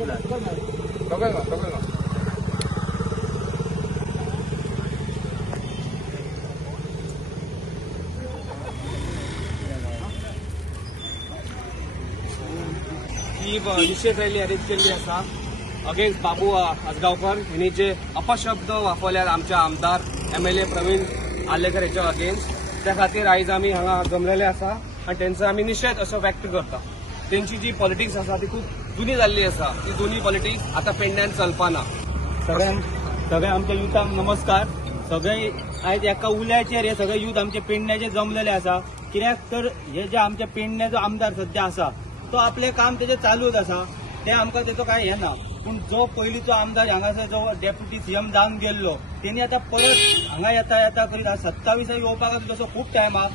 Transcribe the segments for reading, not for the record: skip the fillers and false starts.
ही निषेध rally arrange केल्ली आसा अगेन्स्ट बाबू आसगांवकर यांनी जे अपशब्द वापरल्यात आमच्या आमदार MLA प्रवीण आर्लेकर हेच्या अगेन्स्ट, त्या खातीर आयज आमी हांगा जमलेले आसा आनी त्यांचा आमी निषेध असो व्यक्त करता। त्यांची जी पॉलिटिक्स आसा ती खूप जुनी जाल्ली आसा, ती जुनी पॉलिटिक्स आता पेंड्यान चलपाना। सगळ्या आमच्या युथांक नमस्कार। सगळे आयज एका उल्याचेर हे सगळे युथ आमचे पेडण्याचे जमलेले आसा, कित्याक तर हे जे आमच्या पेडण्याचो आमदार सध्या आसा तो आपले काम तेजे चालूच आसा, ते आमकां तेचो काय हे ना। पूण जो पयलींचो आमदार हांगासर जो डेप्युटी CM जावन गेल्लो तेणी आता परत हांगा येता करीत 27 येवपाक तसो खूप टायम आहा।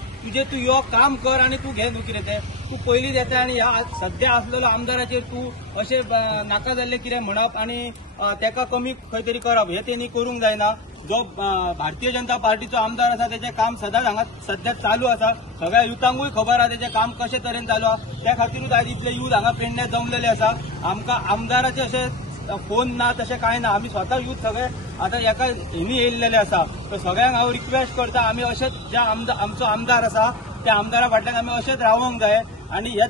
तू यो काम कर आणि तू घे न्हू कितें तें, तू पयलींच येता आनी ह्या सध्या आसलेलो आमदाराचेर तू अशें नाका जाल्ले कितें म्हणप आनी तेका कमी खंय तरी करप हे तेणी करूंक जायना। जो भारतीय जनता पार्टीचो आमदार आसा तेचें काम सदांच हांगा सध्या चालू आसा, सगळ्या युथांकूय खबर आहा तेचें काम कशे तरेन चालू आहा। त्या खातीरूच आयज इतले युथ हांगा पेडण्यात जमलेले आसा। आमकां आमदाराचे अशें फोन ना तशें कांय ना, आमी स्वता युथ सगळे आता एका हेनी येयल्लेले आसा। तर सगळ्यांक हांव रिक्वेस्ट करता, आमी अशेंच ज्या आमचो आमदार आसा त्या आमदारा फाटल्यान आमी अशेंच रावंक जाय। आणि ह्या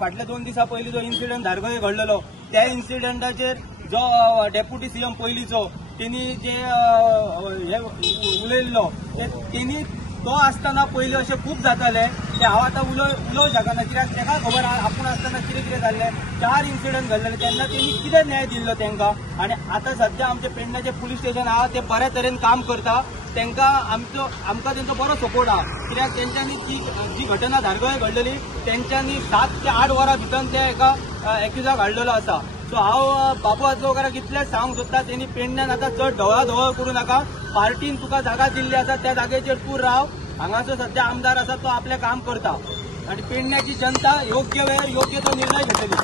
फाटल्या 2 दिसा पयलीं जो इन्सिडंट धारगळे घडलेलो त्या इन्सिडंटाचेर जो डेप्युटी CM पयलींचो तेणी जे हे उलयल्लो तेणी तो आसतना पयलीं अशें खूब जाताले ते हांव आतां उलोवं शकना, कित्याक तेका खबर आपूण आसतना कितें जाल्लें। 4 इन्सिडंट घडलेले तेन्ना तेणी कितें न्याय दिल्लो तेंकां, आनी आतां सध्या आमचे पेडण्याचे पुलीस स्टेशन आहा ते बऱ्या तरेन काम करता। तेंकां आमकां तेंचो बरो सपोर्ट आहा, कित्याक तेंच्यांनी जी घटना धारगळे घडलेली तेंच्यांनी 7 ते 8 वरां भितर त्या एका एक्युजाक हाडलेलो आसा। सो हांव बाबू आजगांवकाराक इतलेंच सांगूंक सोदता, तेणी पेडण्यान आतां चड ढवळाढवळ करूं नाका। पार्टीन तुका जागा दिल्ली आसा त्या जागेचेर तूं राव। हांगाचो सध्या आमदार आसा तो आपलें काम करता आनी पेडण्याची जनता योग्य वेळार योग्य तो निर्णय घेतली।